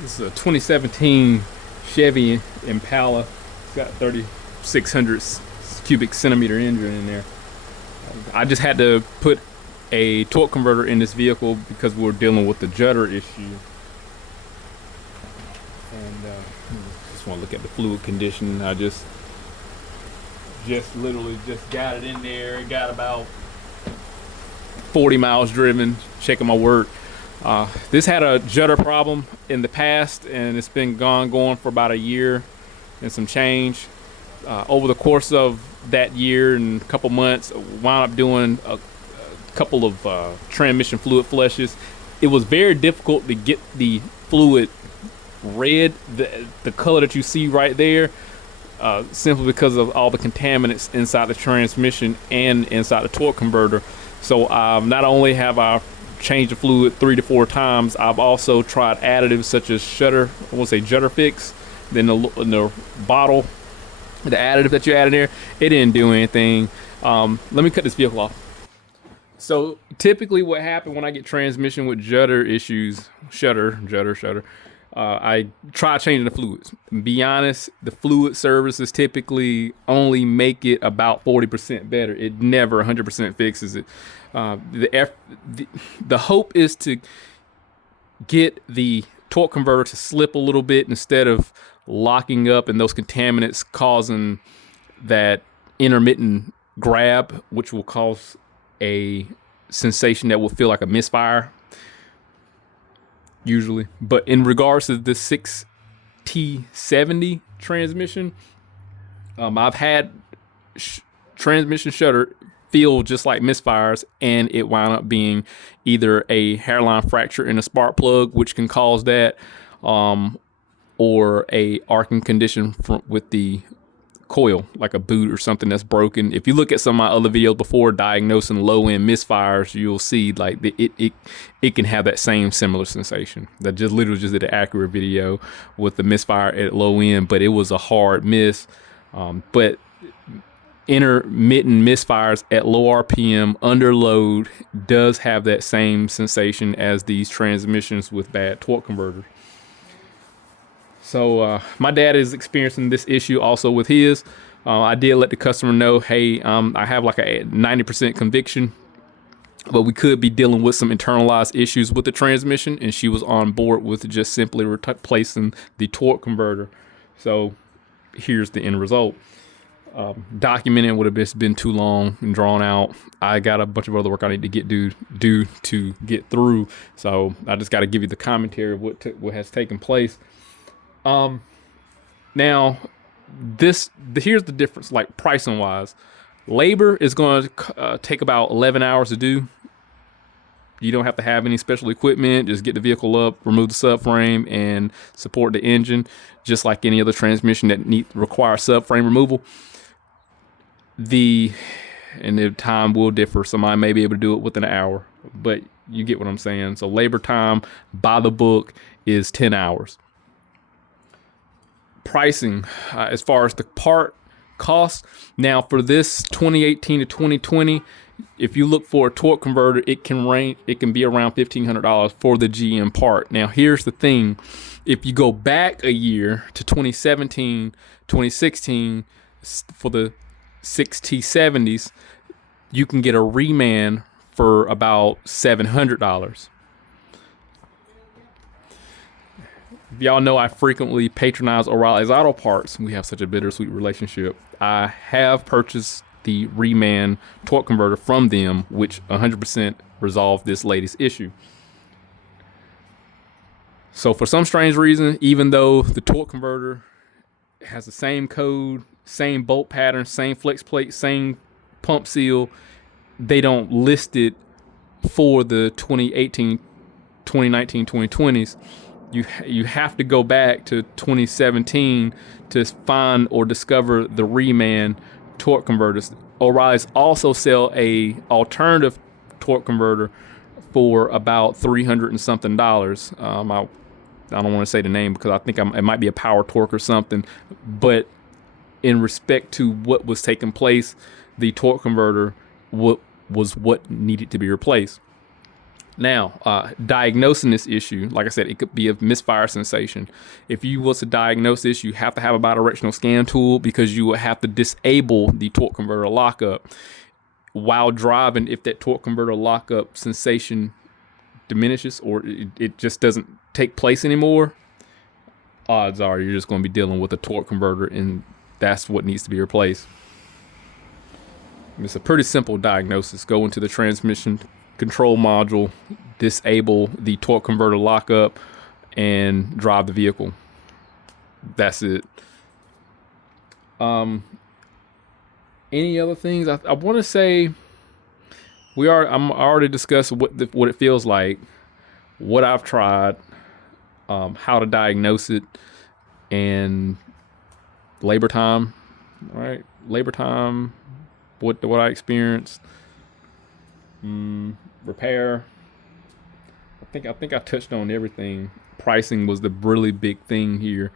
This is a 2017 Chevy Impala. It's got 3,600 cubic centimeter engine in there. I just had to put a torque converter in this vehicle because we were dealing with the judder issue. And just want to look at the fluid condition. I just literally just got it in there. It got about 40 miles driven, checking my work. This had a judder problem in the past, and it's been going for about a year and some change. Over the course of that year and a couple months, wound up doing a couple of transmission fluid flushes. It was very difficult to get the fluid red, the color that you see right there, simply because of all the contaminants inside the transmission and inside the torque converter. So not only have I changed the fluid 3 to 4 times, I've also tried additives such as Judder Fix. Then the bottle, the additive that you add in there, it didn't do anything. Let me cut this vehicle off. So typically what happened when I get transmission with judder issues, shutter, I try changing the fluids. Be honest, the fluid services typically only make it about 40% better. It never 100% fixes it. The hope is to get the torque converter to slip a little bit instead of locking up and those contaminants causing that intermittent grab, which will cause a sensation that will feel like a misfire usually. But in regards to the 6T70 transmission, I've had transmission shutter feel just like misfires, and it wound up being either a hairline fracture in a spark plug, which can cause that, or a arcing condition with the coil, like a boot or something that's broken. If you look at some of my other videos before diagnosing low-end misfires, you'll see like it can have that same similar sensation. That just literally just did an accurate video with the misfire at low end, but it was a hard miss. But intermittent misfires at low RPM under load does have that same sensation as these transmissions with bad torque converters. So my dad is experiencing this issue also with his. I did let the customer know, hey, I have like a 90% conviction, but we could be dealing with some internalized issues with the transmission, and she was on board with just simply replacing the torque converter. So here's the end result. Documenting would have been too long and drawn out. I got a bunch of other work I need to get due to get through. So I just got to give you the commentary of what has taken place. Now here's the difference, like pricing wise. Labor is going to take about 11 hours to do. You don't have to have any special equipment. Just get the vehicle up, remove the subframe, and support the engine, just like any other transmission that requires subframe removal. The time will differ. Somebody may be able to do it within an hour, but you get what I'm saying. So labor time by the book is 10 hours. Pricing, as far as the part cost, now for this 2018 to 2020, if you look for a torque converter, it can be around $1,500 for the GM part. Now here's the thing: if you go back a year to 2017, 2016 for the 6T70s, you can get a reman for about $700. Y'all know I frequently patronize O'Reilly's Auto Parts. We have such a bittersweet relationship. I have purchased the reman torque converter from them, which 100% resolved this latest issue. So for some strange reason, even though the torque converter has the same code, same bolt pattern, same flex plate, same pump seal, they don't list it for the 2018, 2019, 2020s. You have to go back to 2017 to find or discover the reman torque converters. O'Reilly's also sell a alternative torque converter for about $300 and something. I don't want to say the name because I think it might be a Power Torque or something. But in respect to what was taking place, the torque converter was what needed to be replaced. Now, diagnosing this issue, like I said, it could be a misfire sensation. If you was to diagnose this, you have to have a bidirectional scan tool, because you will have to disable the torque converter lockup while driving. If that torque converter lockup sensation diminishes, or it just doesn't take place anymore, odds are you're just going to be dealing with a torque converter, and that's what needs to be replaced. It's a pretty simple diagnosis. Go into the transmission control module, disable the torque converter lockup, and drive the vehicle. That's it. Any other things? I want to say I'm already discussed what it feels like, what I've tried, how to diagnose it, and labor time. All right, labor time. What I experienced. Repair. I think I touched on everything. Pricing was the really big thing here,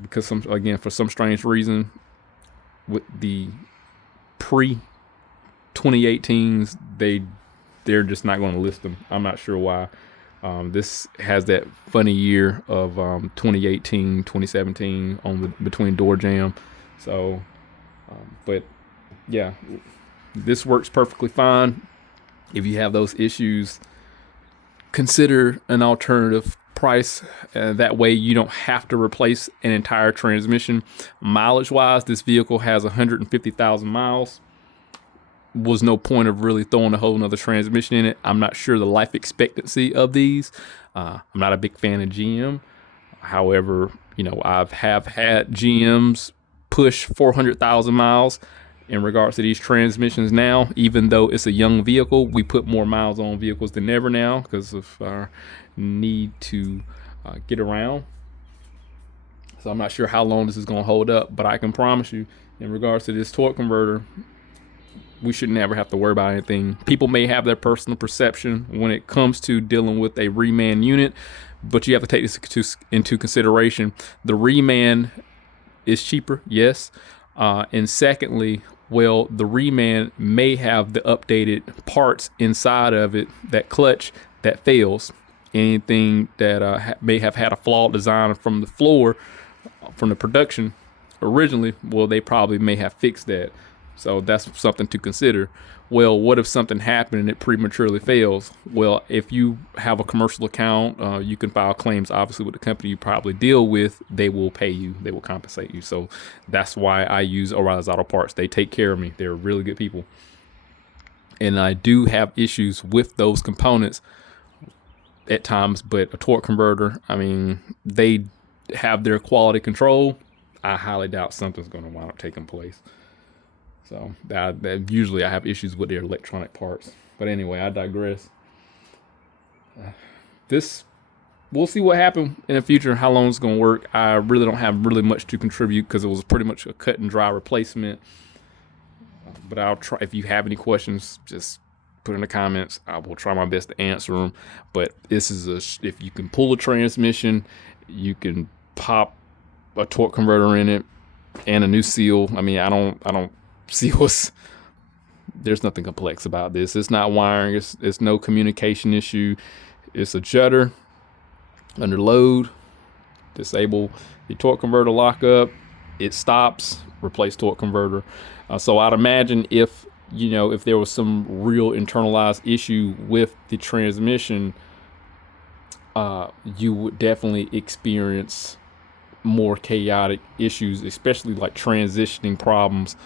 because for some strange reason, with the pre 2018s, they're just not going to list them. I'm not sure why. This has that funny year of 2018, 2017 between door jam. So, but yeah, this works perfectly fine. If you have those issues, consider an alternative price. That way you don't have to replace an entire transmission. Mileage wise, this vehicle has 150,000 miles. Was no point of really throwing a whole nother transmission in it. I'm not sure the life expectancy of these. I'm not a big fan of GM. However, I've had GMs push 400,000 miles. In regards to these transmissions now, even though it's a young vehicle, we put more miles on vehicles than ever now because of our need to get around. So I'm not sure how long this is going to hold up, but I can promise you, in regards to this torque converter, we should never have to worry about anything. People may have their personal perception when it comes to dealing with a reman unit, but you have to take this into consideration. The reman is cheaper, yes. And secondly, the reman may have the updated parts inside of it, that clutch that fails. Anything that may have had a flawed design from the floor, from the production originally, they probably may have fixed that. So that's something to consider. Well, what if something happened and it prematurely fails? Well, if you have a commercial account, you can file claims, obviously, with the company you probably deal with. They will pay you. They will compensate you. So that's why I use O'Reilly's Auto Parts. They take care of me. They're really good people. And I do have issues with those components at times, but a torque converter, they have their quality control. I highly doubt something's going to wind up taking place. So usually I have issues with their electronic parts. But anyway, I digress. We'll see what happens in the future, how long it's going to work. I really don't have really much to contribute because it was pretty much a cut and dry replacement. But I'll try. If you have any questions, just put in the comments. I will try my best to answer them. But this is if you can pull a transmission, you can pop a torque converter in it and a new seal. I don't see there's nothing complex about this. It's not wiring. It's no communication issue. It's a judder under load. Disable the torque converter lockup. It stops. Replace torque converter. So I'd imagine if there was some real internalized issue with the transmission, you would definitely experience more chaotic issues, especially like transitioning problems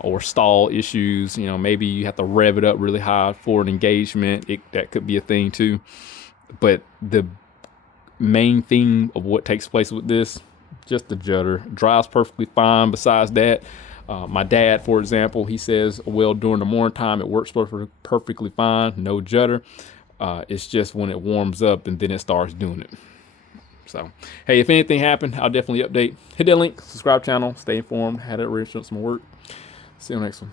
or stall issues. Maybe you have to rev it up really high for an engagement. That could be a thing too. But the main theme of what takes place with this, just the judder. Drives perfectly fine. Besides that, my dad, for example, he says, during the morning time, it works perfectly fine. No judder. It's just when it warms up and then it starts doing it. So, hey, if anything happened, I'll definitely update. Hit that link, subscribe channel, stay informed, how to register some work. See you next one.